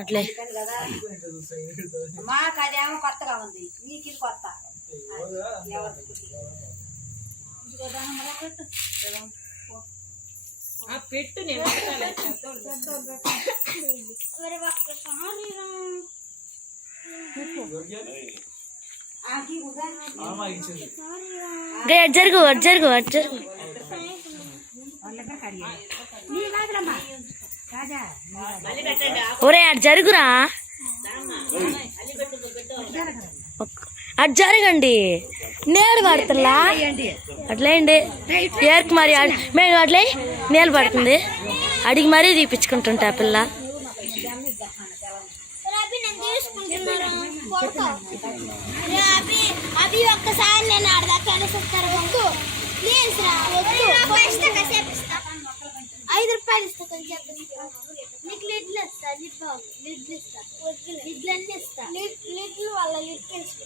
అట్లే మాకు అదేమో కొత్తగా ఉంది, మీకు ఇది కొత్త. పెట్టు నేను జరుగు జరుగు జరుగు. ఒరే అటు జరుగురా, అటు జరగండి. నేలు పడుతుందా అట్లేండి ఏర్కి మరి మేము అట్లే నేలు పడుతుంది అడిగి మరీ తీపించుకుంటుంటా పిల్ల. అవి ఒక్కసారి నేను ఆడదాకా వద్దు ప్లీజ్ రా, వద్దు 5 రూపాయలు ఇస్తా. కొంచెం నీకు లిడ్లు ఇస్తా, లిడ్లు ఇస్తా, లిడ్లన్నీ ఇస్తా. లిడ్లు వాళ్ళ లిడ్లు ఇస్తా.